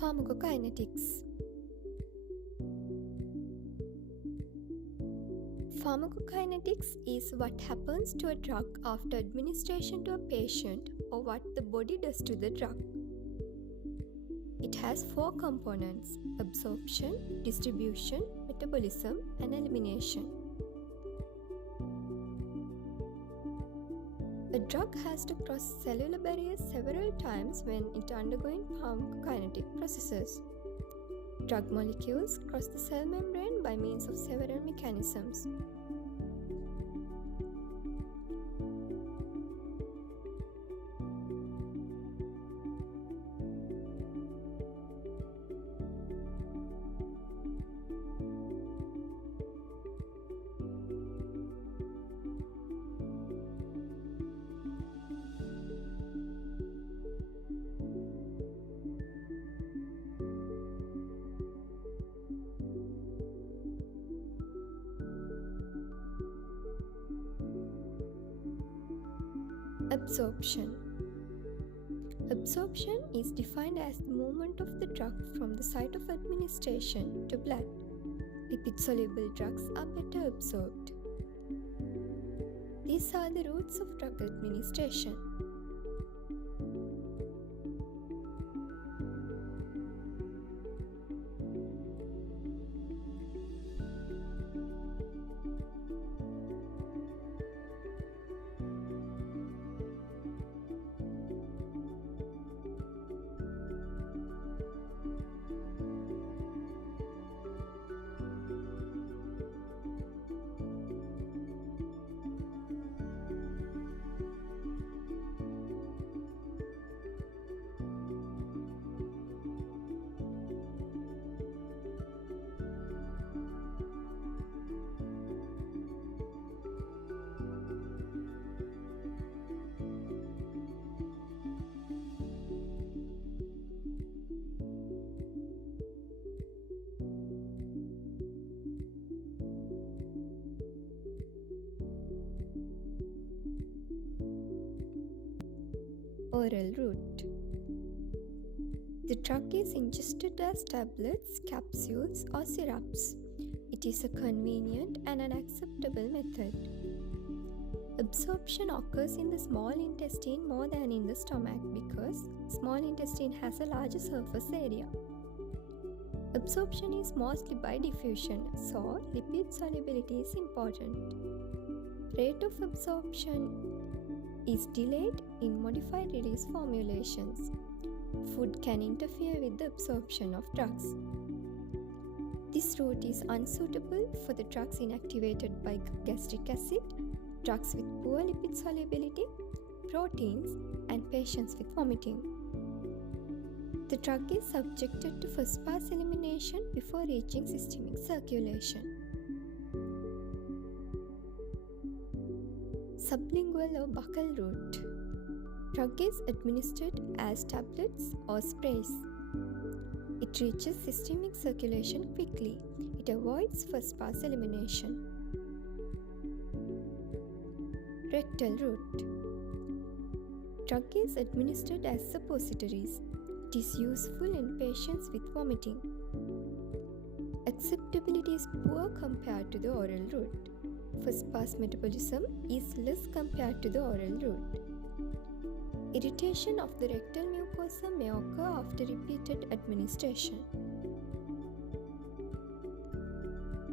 Pharmacokinetics. Pharmacokinetics is what happens to a drug after administration to a patient or what the body does to the drug. It has four components: absorption, distribution, metabolism, and elimination. A drug has to cross cellular barriers several times when it undergoing pharmacokinetic processes. Drug molecules cross the cell membrane by means of several mechanisms. Absorption. Absorption is defined as the movement of the drug from the site of administration to blood. Lipid-soluble drugs are better absorbed. These are the routes of drug administration. Oral route. The drug is ingested as tablets, capsules, or syrups. It is a convenient and an acceptable method. Absorption occurs in the small intestine more than in the stomach because small intestine has a larger surface area. Absorption is mostly by diffusion, so lipid solubility is important. Rate of absorption is delayed in modified release formulations. Food can interfere with the absorption of drugs. This route is unsuitable for the drugs inactivated by gastric acid, drugs with poor lipid solubility, proteins, and patients with vomiting. The drug is subjected to first-pass elimination before reaching systemic circulation. Sublingual or buccal route. Drug is administered as tablets or sprays. It reaches systemic circulation quickly. It avoids first-pass elimination. Rectal route. Drug is administered as suppositories. It is useful in patients with vomiting. Acceptability is poor compared to the oral route. First-pass metabolism is less compared to the oral route. Irritation of the rectal mucosa may occur after repeated administration.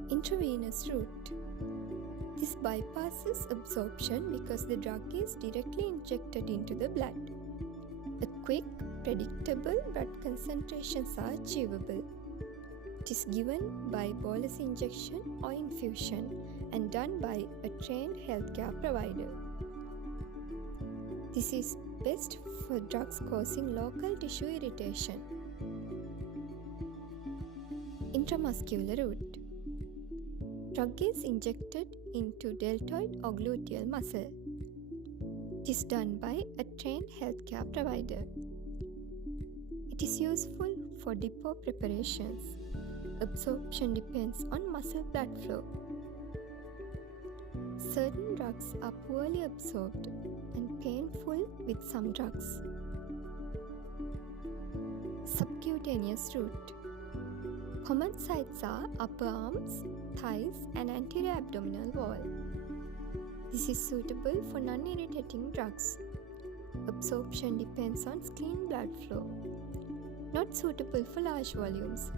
Intravenous route. This bypasses absorption because the drug is directly injected into the blood. A quick, predictable blood concentrations are achievable. It is given by bolus injection or infusion and done by a trained healthcare provider. This is best for drugs causing local tissue irritation. Intramuscular route. Drug is injected into deltoid or gluteal muscle. It is done by a trained healthcare provider. It is useful for depot preparations. Absorption depends on muscle blood flow. Certain drugs are poorly absorbed and painful with some drugs. Subcutaneous route. Common sites are upper arms, thighs, and anterior abdominal wall. This is suitable for non-irritating drugs. Absorption depends on clean blood flow. Not suitable for large volumes.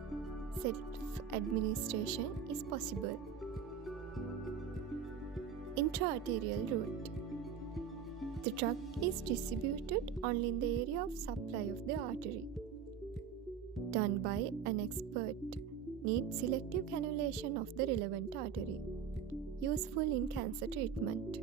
Self-administration is possible. Intra-arterial route. The drug is distributed only in the area of supply of the artery. Done by an expert. Needs selective cannulation of the relevant artery. Useful in cancer treatment.